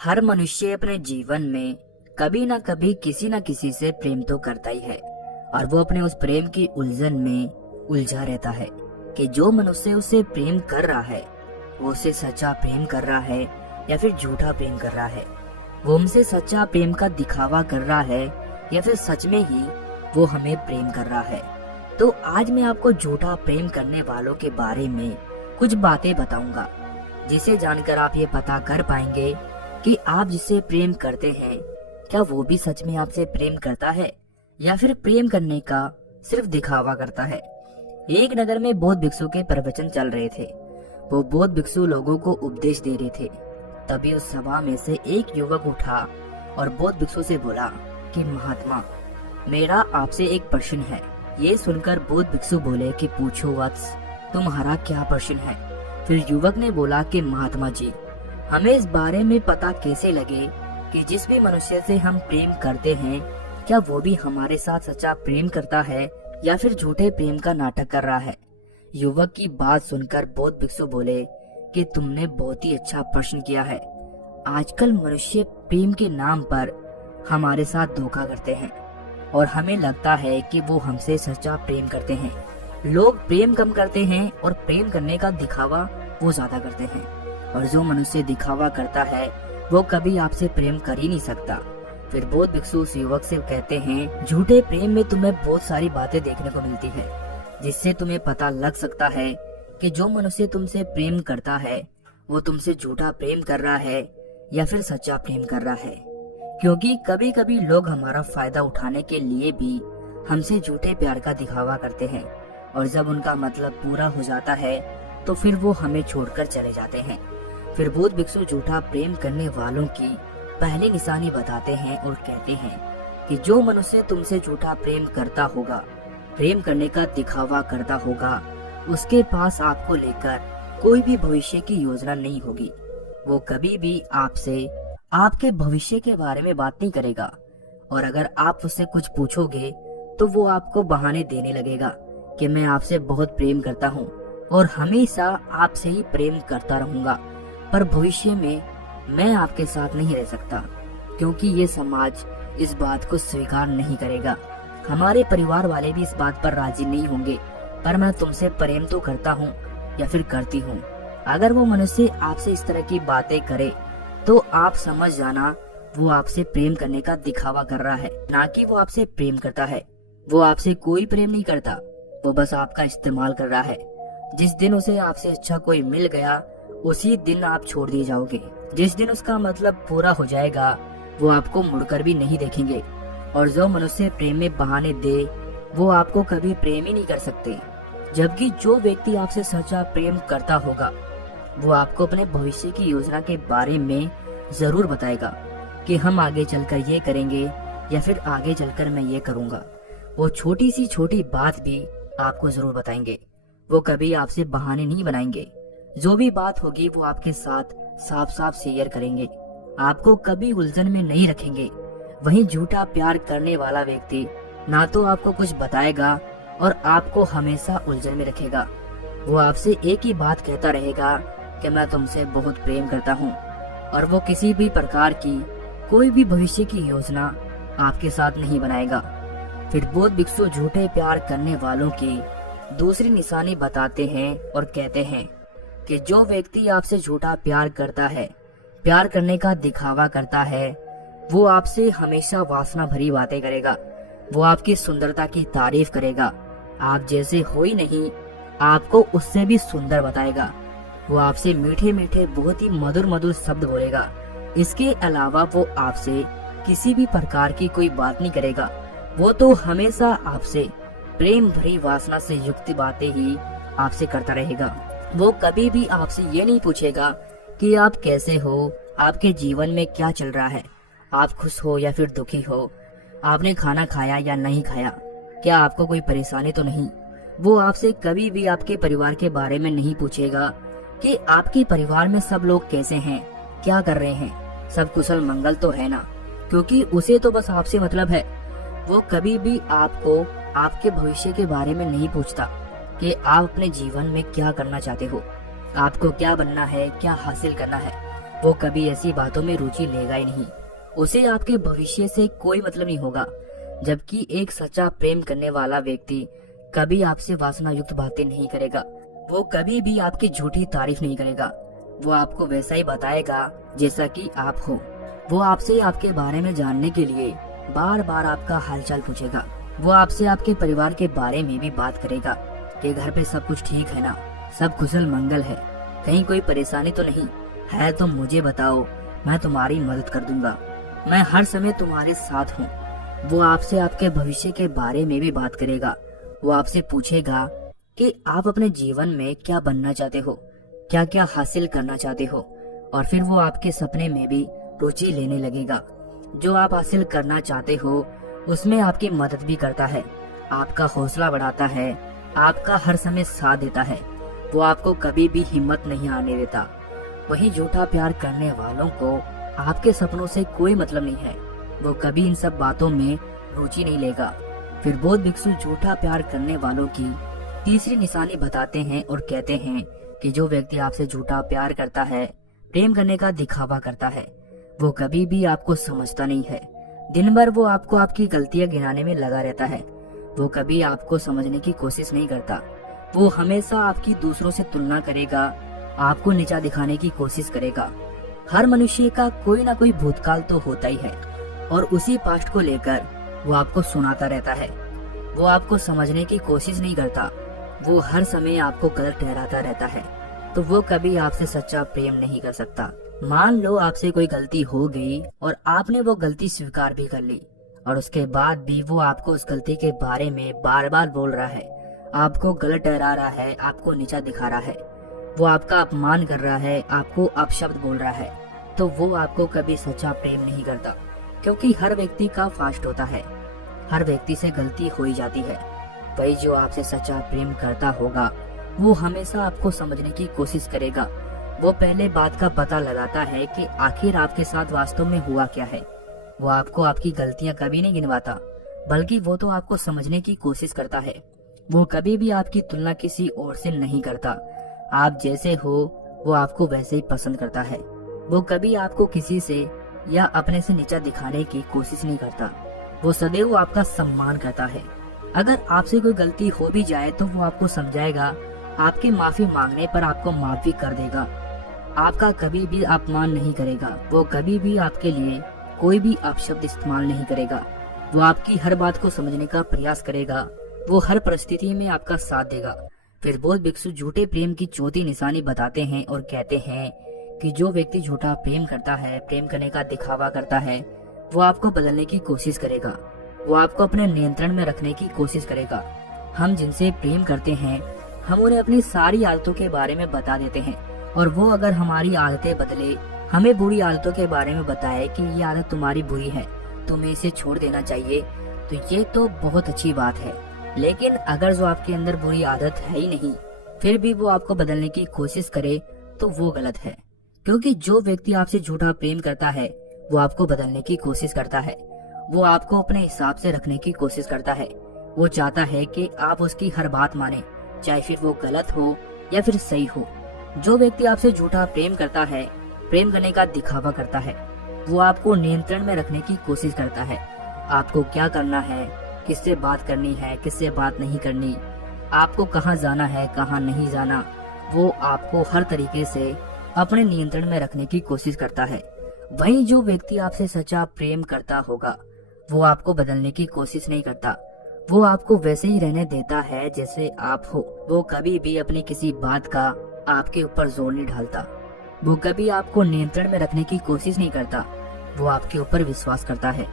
हर मनुष्य अपने जीवन में कभी ना कभी किसी न किसी से प्रेम तो करता ही है और वो अपने उस प्रेम की उलझन में उलझा रहता है कि जो मनुष्य उसे प्रेम कर रहा है वो उसे सच्चा प्रेम कर रहा है या फिर झूठा प्रेम कर रहा है। वो हमसे सच्चा प्रेम का दिखावा कर रहा है या फिर सच में ही वो हमें प्रेम कर रहा है। तो आज मैं आपको झूठा प्रेम करने वालों के बारे में कुछ बातें बताऊंगा जिसे जानकर आप ये पता कर पाएंगे कि आप जिसे प्रेम करते हैं क्या वो भी सच में आपसे प्रेम करता है या फिर प्रेम करने का सिर्फ दिखावा करता है। एक नगर में बौद्ध भिक्षु के प्रवचन चल रहे थे। वो बौद्ध भिक्षु लोगों को उपदेश दे रहे थे। तभी उस सभा में से एक युवक उठा और बौद्ध भिक्षु से बोला कि महात्मा, मेरा आपसे एक प्रश्न है। ये सुनकर बौद्ध भिक्षु बोले कि पूछो वत्स, तुम्हारा क्या प्रश्न है। फिर युवक ने बोला कि महात्मा जी, हमें इस बारे में पता कैसे लगे कि जिस भी मनुष्य से हम प्रेम करते हैं क्या वो भी हमारे साथ सच्चा प्रेम करता है या फिर झूठे प्रेम का नाटक कर रहा है। युवक की बात सुनकर बौद्ध भिक्षु बोले कि तुमने बहुत ही अच्छा प्रश्न किया है। आजकल मनुष्य प्रेम के नाम पर हमारे साथ धोखा करते हैं और हमें लगता है कि वो हमसे सच्चा प्रेम करते हैं। लोग प्रेम कम करते हैं और प्रेम करने का दिखावा वो ज्यादा करते हैं। और जो मनुष्य दिखावा करता है वो कभी आपसे प्रेम कर ही नहीं सकता। फिर बौद्ध भिक्षु उस युवक से कहते हैं, झूठे प्रेम में तुम्हें बहुत सारी बातें देखने को मिलती है जिससे तुम्हें पता लग सकता है कि जो मनुष्य तुमसे प्रेम करता है वो तुमसे झूठा प्रेम कर रहा है या फिर सच्चा प्रेम कर रहा है। क्योंकि कभी कभी लोग हमारा फायदा उठाने के लिए भी हमसे झूठे प्यार का दिखावा करते हैं और जब उनका मतलब पूरा हो जाता है तो फिर वो हमें छोड़कर चले जाते हैं। फिर बौद्ध भिक्षु झूठा प्रेम करने वालों की पहली निशानी बताते हैं और कहते हैं कि जो मनुष्य तुमसे झूठा प्रेम करता होगा, प्रेम करने का दिखावा करता होगा, उसके पास आपको लेकर कोई भी भविष्य की योजना नहीं होगी। वो कभी भी आपसे आपके भविष्य के बारे में बात नहीं करेगा और अगर आप उससे कुछ पूछोगे तो वो आपको बहाने देने लगेगा कि मैं आपसे बहुत प्रेम करता हूँ और हमेशा आपसे ही प्रेम करता रहूंगा, पर भविष्य में मैं आपके साथ नहीं रह सकता क्योंकि ये समाज इस बात को स्वीकार नहीं करेगा। हमारे परिवार वाले भी इस बात पर राजी नहीं होंगे, पर मैं तुमसे प्रेम तो करता हूँ या फिर करती हूँ। अगर वो मनुष्य आपसे इस तरह की बातें करे तो आप समझ जाना वो आपसे प्रेम करने का दिखावा कर रहा है, ना कि वो आपसे प्रेम करता है। वो आपसे कोई प्रेम नहीं करता, वो बस आपका इस्तेमाल कर रहा है। जिस दिन उसे आपसे अच्छा कोई मिल गया उसी दिन आप छोड़ दिए जाओगे। जिस दिन उसका मतलब पूरा हो जाएगा वो आपको मुड़कर भी नहीं देखेंगे। और जो मनुष्य प्रेम में बहाने दे वो आपको कभी प्रेम ही नहीं कर सकते। जबकि जो व्यक्ति आपसे सच्चा प्रेम करता होगा वो आपको अपने भविष्य की योजना के बारे में जरूर बताएगा कि हम आगे चलकर ये करेंगे या फिर आगे चलकर मैं ये करूँगा। वो छोटी सी छोटी बात भी आपको जरूर बताएंगे। वो कभी आपसे बहाने नहीं बनाएंगे। जो भी बात होगी वो आपके साथ साफ साफ शेयर करेंगे, आपको कभी उलझन में नहीं रखेंगे। वहीं झूठा प्यार करने वाला व्यक्ति ना तो आपको कुछ बताएगा और आपको हमेशा उलझन में रखेगा। वो आपसे एक ही बात कहता रहेगा कि मैं तुमसे बहुत प्रेम करता हूँ और वो किसी भी प्रकार की कोई भी भविष्य की योजना आपके साथ नहीं बनाएगा। फिर बौद्ध भिक्षु झूठे प्यार करने वालों की दूसरी निशानी बताते हैं और कहते हैं कि जो व्यक्ति आपसे झूठा प्यार करता है, प्यार करने का दिखावा करता है, वो आपसे हमेशा वासना भरी बातें करेगा। वो आपकी सुंदरता की तारीफ करेगा, आप जैसे हो ही नहीं आपको उससे भी सुंदर बताएगा। वो आपसे मीठे मीठे बहुत ही मधुर मधुर शब्द बोलेगा। इसके अलावा वो आपसे किसी भी प्रकार की कोई बात नहीं करेगा। वो तो हमेशा आपसे प्रेम भरी वासना से युक्त बातें ही आपसे करता रहेगा। वो कभी भी आपसे ये नहीं पूछेगा कि आप कैसे हो, आपके जीवन में क्या चल रहा है, आप खुश हो या फिर दुखी हो, आपने खाना खाया या नहीं खाया, क्या आपको कोई परेशानी तो नहीं। वो आपसे कभी भी आपके परिवार के बारे में नहीं पूछेगा कि आपके परिवार में सब लोग कैसे हैं, क्या कर रहे हैं, सब कुशल मंगल तो है ना, क्योंकि उसे तो बस आपसे मतलब है। वो कभी भी आपको आपके भविष्य के बारे में नहीं पूछता कि आप अपने जीवन में क्या करना चाहते हो, आपको क्या बनना है, क्या हासिल करना है। वो कभी ऐसी बातों में रुचि लेगा ही नहीं। उसे आपके भविष्य से कोई मतलब नहीं होगा। जबकि एक सच्चा प्रेम करने वाला व्यक्ति कभी आपसे वासना युक्त बातें नहीं करेगा। वो कभी भी आपकी झूठी तारीफ नहीं करेगा। वो आपको वैसा ही बताएगा जैसा कि आप हो। वो आपसे आपके बारे में जानने के लिए बार बार आपका हालचाल पूछेगा। वो आपसे आपके परिवार के बारे में भी बात करेगा कि घर पे सब कुछ ठीक है ना, सब कुशल मंगल है, कहीं कोई परेशानी तो नहीं है, तो मुझे बताओ, मैं तुम्हारी मदद कर दूंगा, मैं हर समय तुम्हारे साथ हूँ। वो आपसे आपके भविष्य के बारे में भी बात करेगा। वो आपसे पूछेगा कि आप अपने जीवन में क्या बनना चाहते हो, क्या क्या हासिल करना चाहते हो, और फिर वो आपके सपने में भी रुचि लेने लगेगा। जो आप हासिल करना चाहते हो उसमें आपकी मदद भी करता है, आपका हौसला बढ़ाता है, आपका हर समय साथ देता है। वो आपको कभी भी हिम्मत नहीं आने देता। वहीं झूठा प्यार करने वालों को आपके सपनों से कोई मतलब नहीं है। वो कभी इन सब बातों में रुचि नहीं लेगा। फिर बौद्ध भिक्षु झूठा प्यार करने वालों की तीसरी निशानी बताते हैं और कहते हैं कि जो व्यक्ति आपसे झूठा प्यार करता है, प्रेम करने का दिखावा करता है, वो कभी भी आपको समझता नहीं है। दिन भर वो आपको आपकी गलतियां गिनाने में लगा रहता है। वो कभी आपको समझने की कोशिश नहीं करता। वो हमेशा आपकी दूसरों से तुलना करेगा, आपको नीचा दिखाने की कोशिश करेगा। हर मनुष्य का कोई ना कोई भूतकाल तो होता ही है, और उसी पास्ट को लेकर वो आपको सुनाता रहता है। वो आपको समझने की कोशिश नहीं करता। वो हर समय आपको गलत ठहराता रहता है। तो वो कभी आपसे सच्चा प्रेम नहीं कर सकता। मान लो आपसे कोई गलती हो गई और आपने वो गलती स्वीकार भी कर ली, और उसके बाद भी वो आपको उस गलती के बारे में बार बार बोल रहा है, आपको गलत ठहरा रहा है, आपको नीचा दिखा रहा है, वो आपका अपमान कर रहा है, आपको अपशब्द बोल रहा है, तो वो आपको कभी सच्चा प्रेम नहीं करता। क्योंकि हर व्यक्ति का फास्ट होता है, हर व्यक्ति से गलती हो ही जाती है। वही जो आपसे सच्चा प्रेम करता होगा वो हमेशा आपको समझने की कोशिश करेगा। वो पहले बात का पता लगाता है कि आखिर आपके साथ वास्तव में हुआ क्या है। वो आपको आपकी गलतियां कभी नहीं गिनवाता, बल्कि वो तो आपको समझने की कोशिश करता है। वो कभी भी आपकी तुलना किसी और से नहीं करता। आप जैसे हो वो आपको वैसे ही पसंद करता है। वो कभी आपको किसी से या अपने से नीचा दिखाने की कोशिश नहीं करता। वो सदैव आपका सम्मान करता है। अगर आपसे कोई गलती हो भी जाए तो वो आपको समझाएगा, आपकी माफी मांगने पर आपको माफ भी कर देगा। आपका कभी भी अपमान नहीं करेगा। वो कभी भी आपके लिए कोई भी अपशब्द इस्तेमाल नहीं करेगा। वो आपकी हर बात को समझने का प्रयास करेगा। वो हर परिस्थिति में आपका साथ देगा। फिर बौद्ध भिक्षु झूठे प्रेम की चौथी निशानी बताते हैं और कहते हैं कि जो व्यक्ति झूठा प्रेम करता है, प्रेम करने का दिखावा करता है, वो आपको बदलने की कोशिश करेगा। वो आपको अपने नियंत्रण में रखने की कोशिश करेगा। हम जिनसे प्रेम करते हैं, हम उन्हें अपनी सारी आदतों के बारे में बता देते हैं, और वो अगर हमारी आदतें बदले, हमें बुरी आदतों के बारे में बताए कि ये आदत तुम्हारी बुरी है, तुम्हें इसे छोड़ देना चाहिए, तो ये तो बहुत अच्छी बात है। लेकिन अगर जो आपके अंदर बुरी आदत है ही नहीं, फिर भी वो आपको बदलने की कोशिश करे, तो वो गलत है। क्योंकि जो व्यक्ति आपसे झूठा प्रेम करता है वो आपको बदलने की कोशिश करता है। वो आपको अपने हिसाब से रखने की कोशिश करता है। वो चाहता है कि आप उसकी हर बात माने, चाहे फिर वो गलत हो या फिर सही हो। जो व्यक्ति आपसे झूठा प्रेम करता है, प्रेम करने का दिखावा करता है, वो आपको नियंत्रण में रखने की कोशिश करता है। आपको क्या करना है, किससे बात करनी है, किससे बात नहीं करनी, आपको कहाँ जाना है, कहाँ नहीं जाना, वो आपको हर तरीके से अपने नियंत्रण में रखने की कोशिश करता है। वहीं जो व्यक्ति आपसे सच्चा प्रेम करता होगा वो आपको बदलने की कोशिश नहीं करता। वो आपको वैसे ही रहने देता है जैसे आप हो। वो कभी भी अपनी किसी बात का आपके ऊपर जोर नहीं डालता। वो कभी आपको नियंत्रण में रखने की कोशिश नहीं करता। वो आपके ऊपर विश्वास करता है।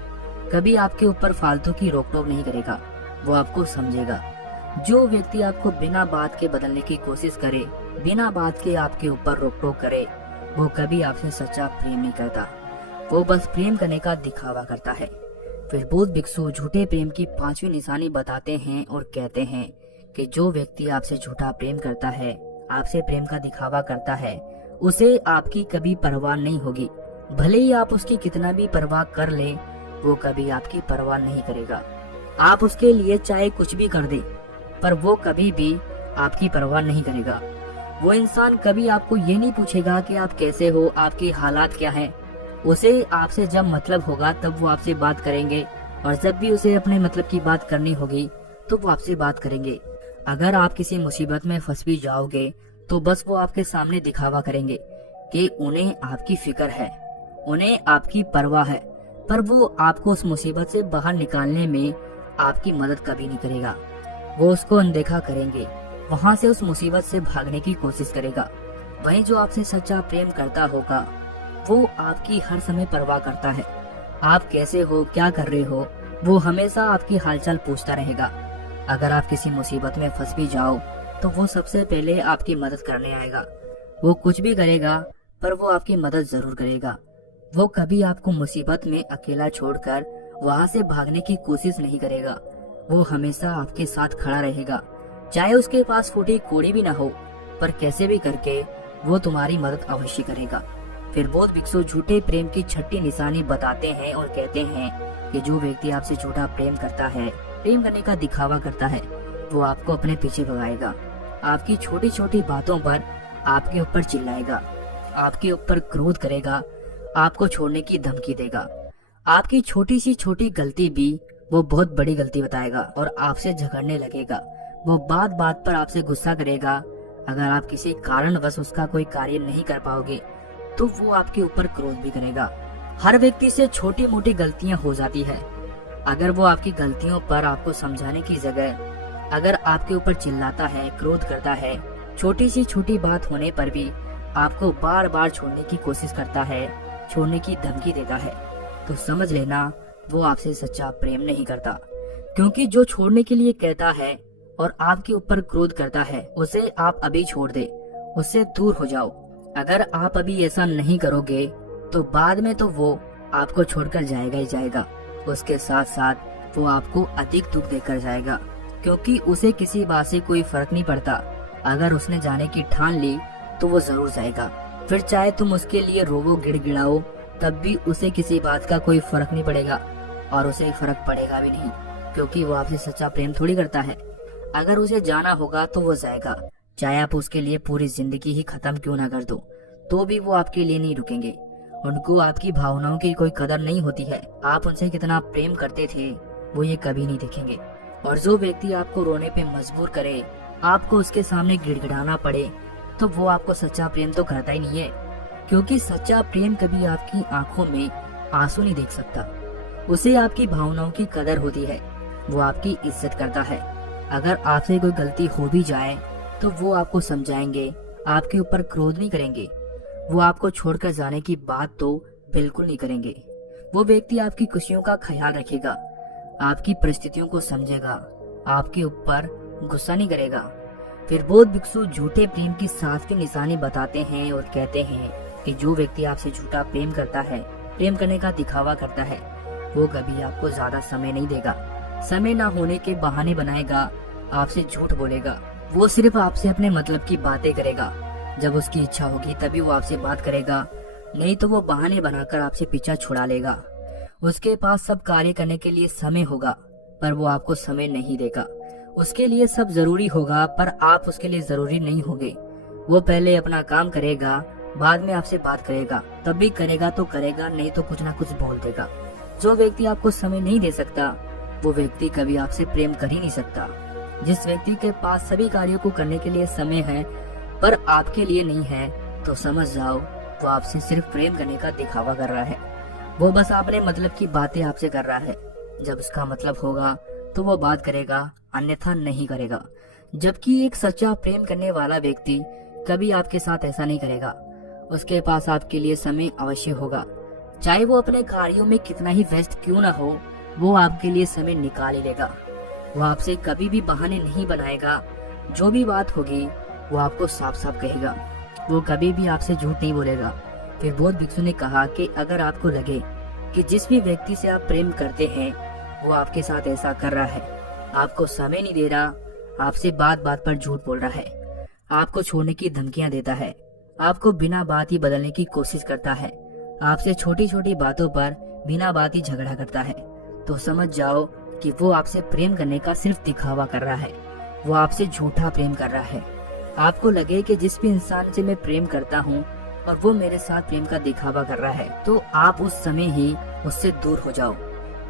कभी आपके ऊपर फालतू की रोक टोक नहीं करेगा। वो आपको समझेगा। जो व्यक्ति आपको बिना बात के बदलने की कोशिश करे, बिना बात के आपके ऊपर रोक टोक करे, वो कभी आपसे सच्चा प्रेम नहीं करता। वो बस प्रेम करने का दिखावा करता है। फिर बौद्ध भिक्षु झूठे प्रेम की पांचवी निशानी बताते हैं और कहते हैं कि जो व्यक्ति आपसे झूठा प्रेम करता है, आपसे प्रेम का दिखावा करता है, उसे आपकी कभी परवाह नहीं होगी। भले ही आप उसकी कितना भी परवाह कर ले, वो कभी आपकी परवाह नहीं करेगा। आप उसके लिए चाहे कुछ भी कर दे, पर वो कभी भी आपकी परवाह नहीं करेगा। वो इंसान कभी आपको ये नहीं पूछेगा कि आप कैसे हो, आपकी हालात क्या है। उसे आपसे जब मतलब होगा तब वो आपसे बात करेंगे, और जब भी उसे अपने मतलब की बात करनी होगी तो वो आपसे बात करेंगे। अगर आप किसी मुसीबत में फंस भी जाओगे तो बस वो आपके सामने दिखावा करेंगे कि उन्हें आपकी फिक्र है, उन्हें आपकी परवाह है, पर वो आपको उस मुसीबत से बाहर निकालने में आपकी मदद कभी नहीं करेगा। वो उसको अनदेखा करेंगे, वहाँ से उस मुसीबत से भागने की कोशिश करेगा। वहीं जो आपसे सच्चा प्रेम करता होगा वो आपकी हर समय परवाह करता है। आप कैसे हो, क्या कर रहे हो, वो हमेशा आपकी हालचाल पूछता रहेगा। अगर आप किसी मुसीबत में फंस भी जाओ तो वो सबसे पहले आपकी मदद करने आएगा। वो कुछ भी करेगा पर वो आपकी मदद जरूर करेगा। वो कभी आपको मुसीबत में अकेला छोड़कर वहाँ से भागने की कोशिश नहीं करेगा। वो हमेशा आपके साथ खड़ा रहेगा, चाहे उसके पास फूटी कोड़ी भी ना हो, पर कैसे भी करके वो तुम्हारी मदद अवश्य करेगा। फिर बौद्ध भिक्षु झूठे प्रेम की छठी निशानी बताते हैं और कहते हैं कि जो व्यक्ति आपसे झूठा प्रेम करता है, प्रेम करने का दिखावा करता है, वो आपको अपने पीछे भगाएगा, आपकी छोटी छोटी बातों पर आपके ऊपर चिल्लाएगा, आपके ऊपर क्रोध करेगा, आपको छोड़ने की धमकी देगा। आपकी छोटी सी छोटी गलती भी वो बहुत बड़ी गलती बताएगा और आपसे झगड़ने लगेगा। वो बात बात पर आपसे गुस्सा करेगा। अगर आप किसी कारणवश उसका कोई कार्य नहीं कर पाओगे तो वो आपके ऊपर क्रोध भी करेगा। हर व्यक्ति से छोटी मोटी गलतियां हो जाती है। अगर वो आपकी गलतियों पर आपको समझाने की जगह अगर आपके ऊपर चिल्लाता है, क्रोध करता है, छोटी सी छोटी बात होने पर भी आपको बार बार छोड़ने की कोशिश करता है, छोड़ने की धमकी देता है, तो समझ लेना वो आपसे सच्चा प्रेम नहीं करता। क्योंकि जो छोड़ने के लिए कहता है और आपके ऊपर क्रोध करता है, उसे आप अभी छोड़ दे, उससे दूर हो जाओ। अगर आप अभी ऐसा नहीं करोगे तो बाद में तो वो आपको छोड़कर जाएगा ही जाएगा। उसके साथ साथ वो आपको अधिक दुख देकर जाएगा, क्योंकि उसे किसी बात से कोई फर्क नहीं पड़ता। अगर उसने जाने की ठान ली तो वो जरूर जाएगा। फिर चाहे तुम उसके लिए रोवो, गिड़गिड़ाओ, तब भी उसे किसी बात का कोई फर्क नहीं पड़ेगा, और उसे फर्क पड़ेगा भी नहीं, क्योंकि वो आपसे सच्चा प्रेम थोड़ी करता है। अगर उसे जाना होगा तो वो जाएगा, चाहे आप उसके लिए पूरी जिंदगी ही खत्म क्यों ना कर दो, तो भी वो आपके लिए नहीं रुकेंगे। उनको आपकी भावनाओं की कोई कदर नहीं होती है। आप उनसे कितना प्रेम करते थे वो ये कभी नहीं देखेंगे। और जो व्यक्ति आपको रोने पे मजबूर करे, आपको उसके सामने गिड़गिड़ाना पड़े, तो वो आपको सच्चा प्रेम तो करता ही नहीं है। क्योंकि सच्चा प्रेम कभी आपकी आंखों में आंसू नहीं देख सकता। उसे आपकी भावनाओं की कदर होती है, वो आपकी इज्जत करता है। अगर आपसे कोई गलती हो भी जाए तो वो आपको समझाएंगे, आपके ऊपर क्रोध नहीं करेंगे। वो आपको छोड़कर जाने की बात तो बिल्कुल नहीं करेंगे। वो व्यक्ति आपकी खुशियों का ख्याल रखेगा, आपकी परिस्थितियों को समझेगा, आपके ऊपर गुस्सा नहीं करेगा। फिर बौद्ध भिक्षु झूठे प्रेम की 7वीं निशानी बताते हैं और कहते हैं कि जो व्यक्ति आपसे झूठा प्रेम करता है, प्रेम करने का दिखावा करता है, वो कभी आपको ज्यादा समय नहीं देगा। समय ना होने के बहाने बनाएगा, आपसे झूठ बोलेगा। वो सिर्फ आपसे अपने मतलब की बातें करेगा। जब उसकी इच्छा होगी तभी वो आपसे बात करेगा, नहीं तो वो बहाने बनाकर आपसे पीछा छुड़ा लेगा। उसके पास सब कार्य करने के लिए समय होगा, पर वो आपको समय नहीं देगा। उसके लिए सब जरूरी होगा, पर आप उसके लिए जरूरी नहीं होंगे। वो पहले अपना काम करेगा, बाद में आपसे बात करेगा। तब भी करेगा तो करेगा, नहीं तो कुछ ना कुछ बोल देगा। जो व्यक्ति आपको समय नहीं दे सकता, वो व्यक्ति कभी आपसे प्रेम कर ही नहीं सकता। जिस व्यक्ति के पास सभी कार्यों को करने के लिए समय है पर आपके लिए नहीं है, तो समझ जाओ वो आपसे सिर्फ प्रेम करने का दिखावा कर रहा है। वो बस अपने मतलब की बातें आपसे कर रहा है। जब उसका मतलब होगा तो वो बात करेगा, अन्यथा नहीं करेगा। जबकि एक सच्चा प्रेम करने वाला व्यक्ति कभी आपके साथ ऐसा नहीं करेगा। उसके पास आपके लिए समय अवश्य होगा, चाहे वो अपने कार्यों में कितना ही व्यस्त क्यों ना हो, वो आपके लिए समय निकाल ही लेगा। वो आपसे कभी भी बहाने नहीं बनाएगा। जो भी बात होगी वो आपको साफ साफ कहेगा। वो कभी भी आपसे झूठ नहीं बोलेगा। फिर बौद्ध भिक्षु ने कहा कि अगर आपको लगे कि जिस भी व्यक्ति से आप प्रेम करते हैं वो आपके साथ ऐसा कर रहा है, आपको समय नहीं दे रहा, आपसे बात बात पर झूठ बोल रहा है, आपको छोड़ने की धमकियां देता है, आपको बिना बात ही बदलने की कोशिश करता है, आपसे छोटी छोटी बातों पर बिना बात ही झगड़ा करता है, तो समझ जाओ कि वो आपसे प्रेम करने का सिर्फ दिखावा कर रहा है। वो आपसे झूठा प्रेम कर रहा है। आपको लगे कि जिस भी इंसान से मैं प्रेम करता हूँ और वो मेरे साथ प्रेम का दिखावा कर रहा है, तो आप उस समय ही उससे दूर हो जाओ,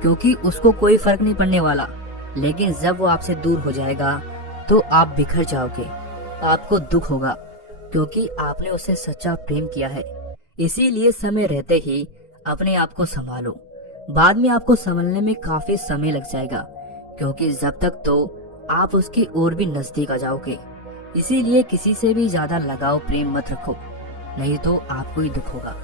क्योंकि उसको कोई फर्क नहीं पड़ने वाला। लेकिन जब वो आपसे दूर हो जाएगा तो आप बिखर जाओगे, आपको दुख होगा, क्योंकि आपने उससे सच्चा प्रेम किया है। इसीलिए समय रहते ही अपने आप को संभालो। बाद में आपको संभलने में काफी समय लग जाएगा, क्योंकि जब तक तो आप उसकी ओर भी नजदीक आ जाओगे। इसीलिए किसी से भी ज्यादा लगाव प्रेम मत रखो, नहीं तो आपको ही दुख होगा।